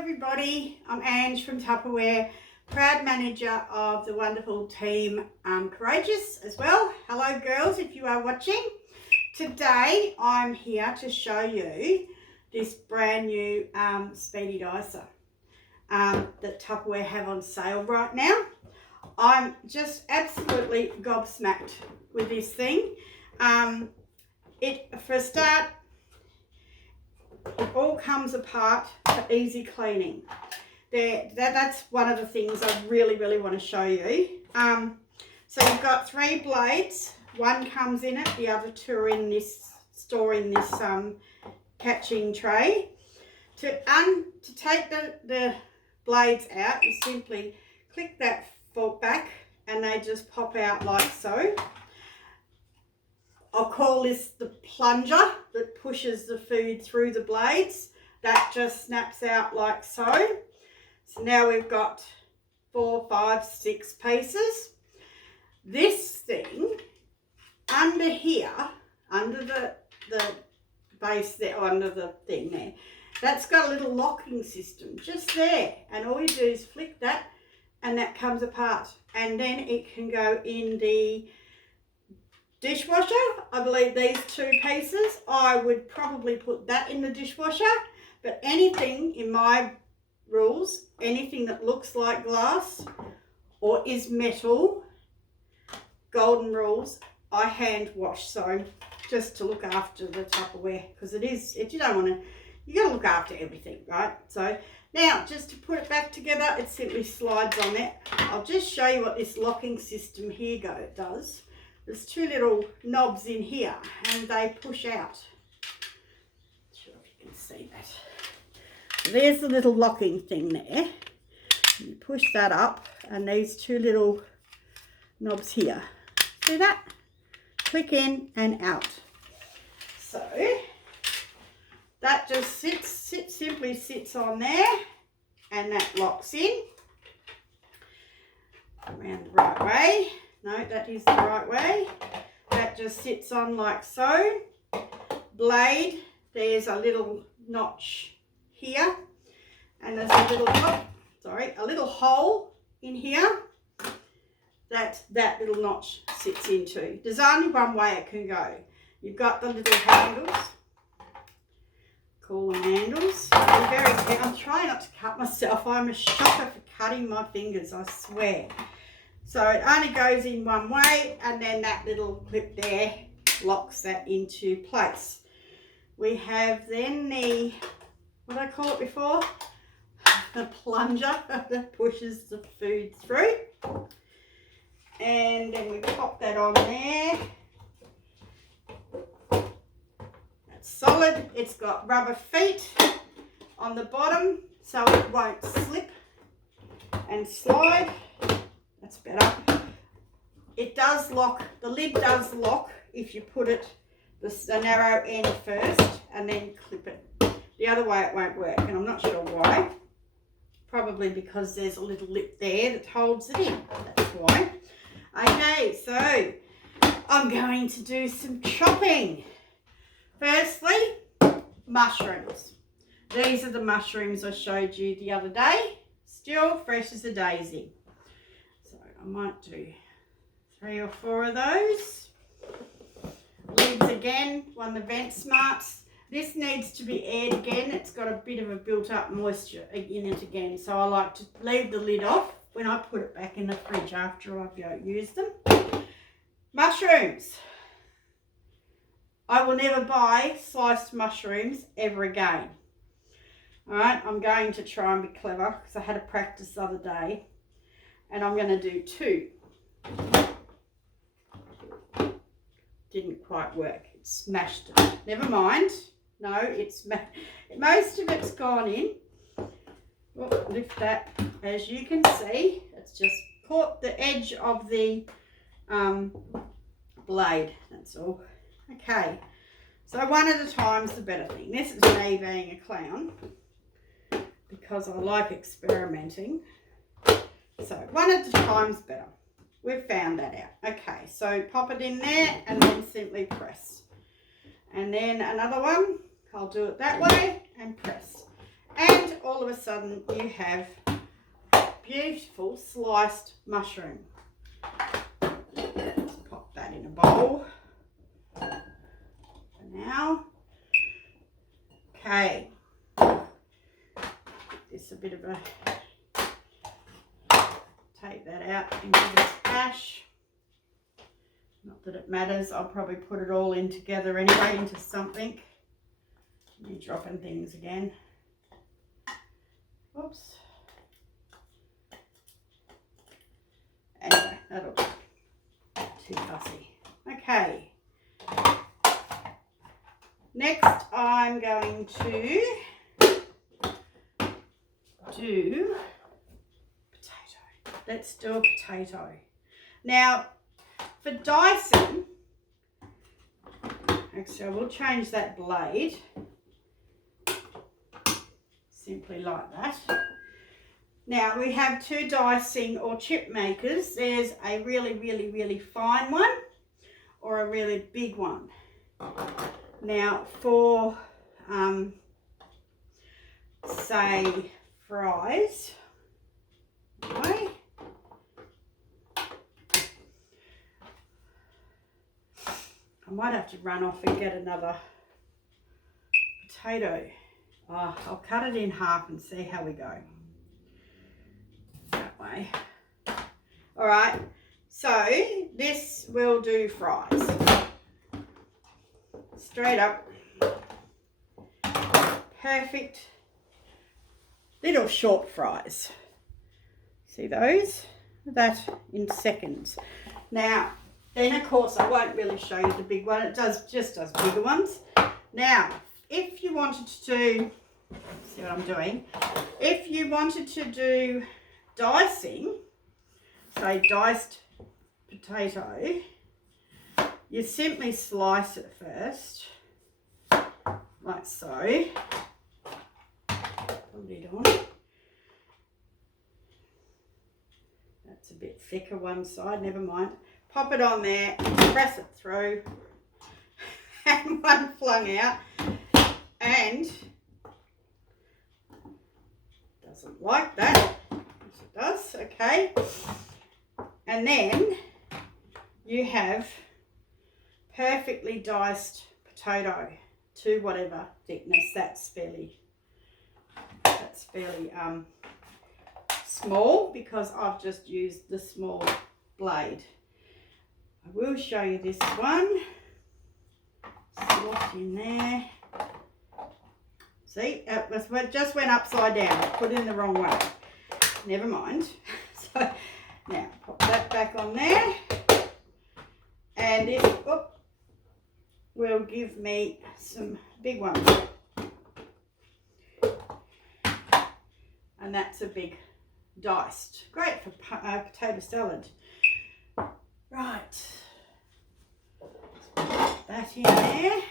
everybody, I'm Ange from Tupperware, proud manager of the wonderful team Courageous as well. Hello girls, if you are watching. Today I'm here to show you this brand new speedy dicer that Tupperware have on sale right now. I'm just absolutely gobsmacked with this thing. For a start, it all comes apart for easy cleaning. That's one of the things I really want to show you. So you've got 3 blades. One comes in it, the other 2 are in this catching tray. To take the blades out, you simply click that fork back and they just pop out like so. I'll call this the plunger that pushes the food through the blades. That just snaps out like so. So now we've got 4, 5, 6 pieces. This thing under here, under the base there, under the thing there, that's got a little locking system just there. And all you do is flick that and that comes apart. And then it can go in the dishwasher. I believe these 2 pieces, I would probably put that in the dishwasher, but anything in my rules, anything that looks like glass or is metal, golden rules, I hand wash. So just to look after the Tupperware, because you got to look after everything, right? So now just to put it back together, it simply slides on it. I'll just show you what this locking system here does. There's 2 little knobs in here and they push out. Not sure if you can see that. So there's the little locking thing there. You push that up and these 2 little knobs here. See that? Click in and out. So that just simply sits on there and that locks in. Around the right way. No, that is the right way. That just sits on like so. Blade, there's a little notch here. And there's a little hole in here that little notch sits into. There's only one way it can go. You've got the little handles. Call them handles. I'm trying not to cut myself. I'm a shocker for cutting my fingers, I swear. So it only goes in one way and then that little clip there locks that into place. We have then what did I call it before? The plunger that pushes the food through. And then we pop that on there. That's solid. It's got rubber feet on the bottom so it won't slip and slide. That's better. It does lock, the lid does lock if you put it the narrow end first and then clip it. The other way it won't work and I'm not sure why. Probably because there's a little lip there that holds it in. That's why. Okay, so I'm going to do some chopping. Firstly, mushrooms. These are the mushrooms I showed you the other day. Still fresh as a daisy. I might do 3 or 4 of those. Lids again, one of the Vent Smarts. This needs to be aired again. It's got a bit of a built up moisture in it again. So I like to leave the lid off when I put it back in the fridge after I've used them. Mushrooms. I will never buy sliced mushrooms ever again. Alright, I'm going to try and be clever because I had a practice the other day. And I'm going to do 2. Didn't quite work. It smashed it. Never mind. No, most of it's gone in. Well, lift that. As you can see, it's just caught the edge of the blade. That's all. Okay. So one at a time's the better thing. This is me being a clown because I like experimenting. So one at a time's better. We've found that out. Okay, so pop it in there and then simply press. And then another one, I'll do it that way and press. And all of of a sudden you have beautiful sliced mushroom. Let's pop that in a bowl for now. Okay, this a bit of a, take that out into this ash. Not that it matters, I'll probably put it all in together anyway into something. You're dropping things again. Oops. Anyway, that'll be too fussy. Okay. Next, I'm going to do potato. Let's do a potato. Now, for dicing, actually, I will change that blade. Simply like that. Now we have two dicing or chip makers. There's a really fine one or a really big one. Now for say fries, okay. I might have to run off and get another potato. Oh, I'll cut it in half and see how we go. That way. All right, so this will do fries. Straight up. Perfect little short fries. See those? That in seconds. Now, then of course I won't really show you the big one. It just does bigger ones. Now, if you wanted to do, see what I'm doing, if you wanted to do dicing, say diced potato, you simply slice it first, like so. Put it on. That's a bit thicker one side, never mind. Pop it on there, press it through, and one flung out. And doesn't like that. Yes, it does. Okay. And then you have perfectly diced potato to whatever thickness. That's fairly small because I've just used the small blade. I will show you this one. Slot in there. See, it just went upside down. I put it in the wrong way. Never mind. So now pop that back on there, and it will give me some big ones. And that's a big diced. Great for potato salad. Right. Put that in there.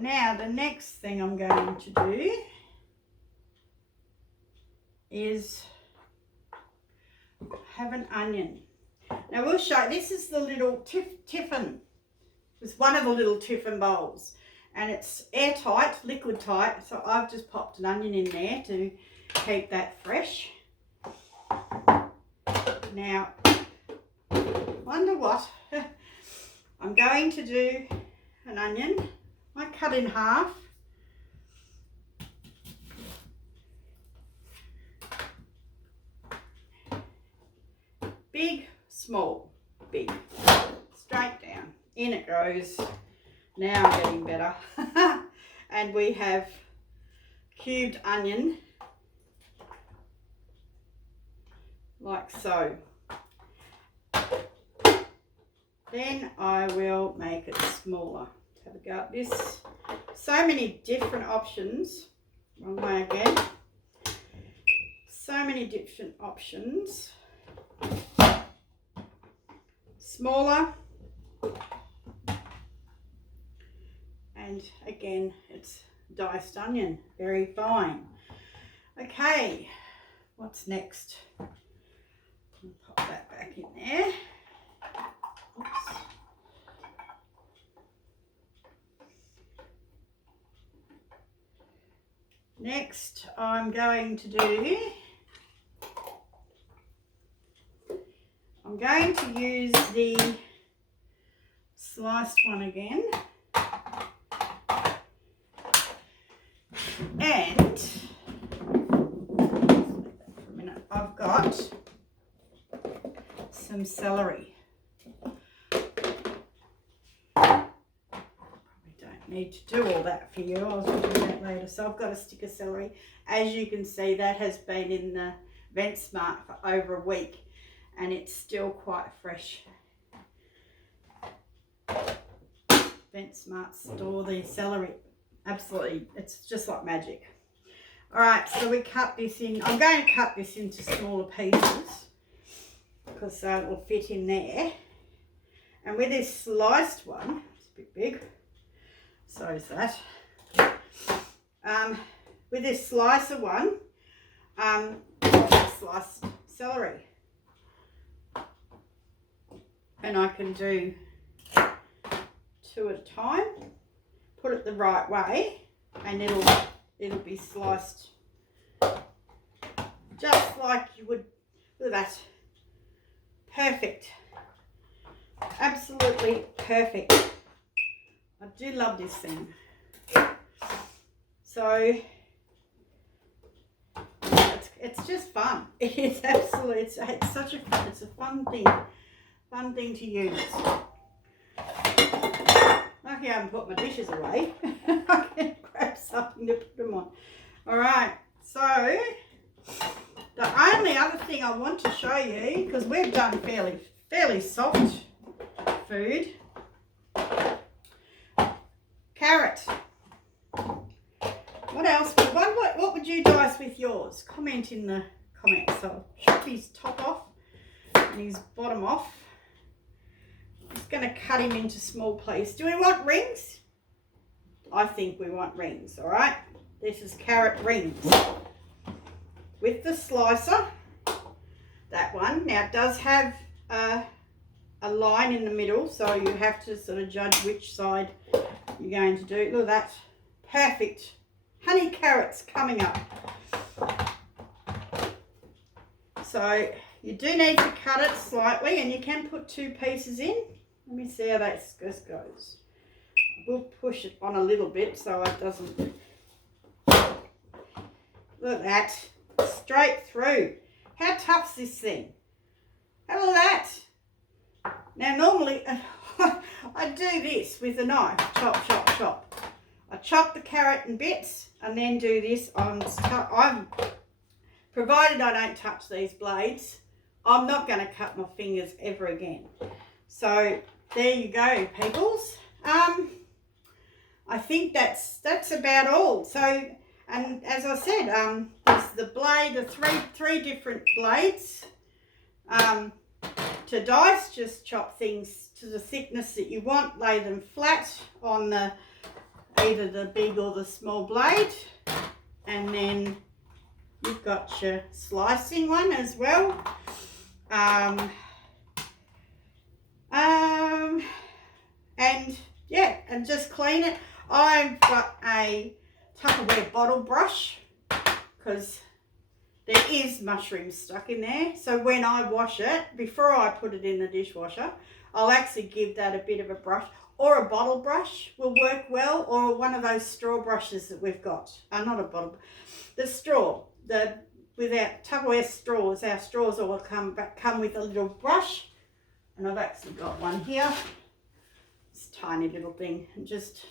Now the next thing I'm going to do is have an onion. Now we'll show, this is the little tiffin. It's one of the little tiffin bowls and it's airtight, liquid tight. So I've just popped an onion in there to keep that fresh. Now, wonder what? I'm going to do an onion. I cut in half. Big, small, big. Straight down. In it goes. Now I'm getting better. And we have cubed onion. Like so. Then I will make it smaller. Have a go at this. So many different options. Wrong way again. So many different options. Smaller. And again, it's diced onion. Very fine. Okay, what's next? I'll pop that back in there. Oops. Next, I'm going to do, I'm going to use the sliced one again. And for a minute, I've got some celery. Probably don't need to do all that for you. I'll do that later. So I've got a stick of celery. As you can see, that has been in the Vent Smart for over a week and it's still quite fresh. Vent Smart store the celery. Absolutely, it's just like magic. All right, so we cut this in. I'm going to cut this into smaller pieces because it will fit in there. And with this sliced one, it's a bit big, so is that. With this slicer one, sliced celery. And I can do 2 at a time. Put it the right way and it'll be sliced just like you would. Look at that. Perfect. Absolutely perfect. I do love this thing. So it's just fun. It's absolutely, it's such a fun, it's a fun thing to use. Lucky I haven't put my dishes away. I can grab something to put them on. All right, so the only other thing I want to show you, because we've done fairly soft food, carrot. What else? What would you dice with yours? Comment in the comments. So chop his top off and his bottom off. Just going to cut him into small pieces. Do we want rings? I think we want rings, all right? This is carrot rings. With the slicer, that one. Now it does have a line in the middle, so you have to sort of judge which side you're going to do. Look at that. Perfect. Honey carrots coming up. So you do need to cut it slightly, and you can put 2 pieces in. Let me see how that goes. We'll push it on a little bit so it doesn't. Look at that. Straight through. How tough's this thing? Have a look at that. Now normally I do this with a knife. Chop, chop, chop. I chop the carrot in bits and then do this. Provided I don't touch these blades, I'm not going to cut my fingers ever again. So there you go, peoples. I think that's about all. So, and as I said, there's the blade, the three different blades to dice. Just chop things to the thickness that you want. Lay them flat on either the big or the small blade, and then you've got your slicing one as well. And yeah, and just clean it. I've got a Tupperware bottle brush because there is mushrooms stuck in there. So when I wash it, before I put it in the dishwasher, I'll actually give that a bit of a brush, or a bottle brush will work well, or one of those straw brushes that we've got. Not a bottle, the straw. With our Tupperware straws, our straws all come with a little brush, and I've actually got one here. This tiny little thing, and just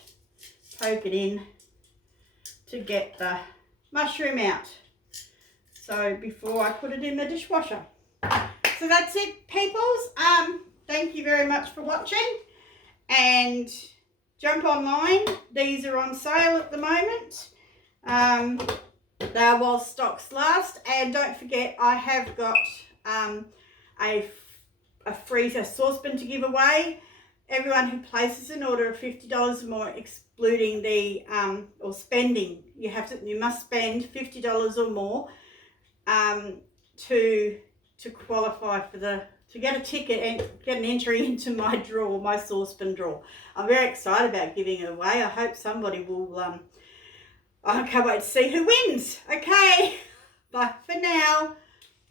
poke it in to get the mushroom out. So before I put it in the dishwasher. So that's it, peoples. Thank you very much for watching, and jump online. These are on sale at the moment. They are while stocks last, and don't forget I have got a freezer saucepan to give away. Everyone who places an order of $50 or more, excluding the or spending, you must spend $50 or more to qualify for to get a ticket and get an entry into my draw, my saucepan draw. I'm very excited about giving it away. I hope somebody will I can't wait to see who wins. Okay.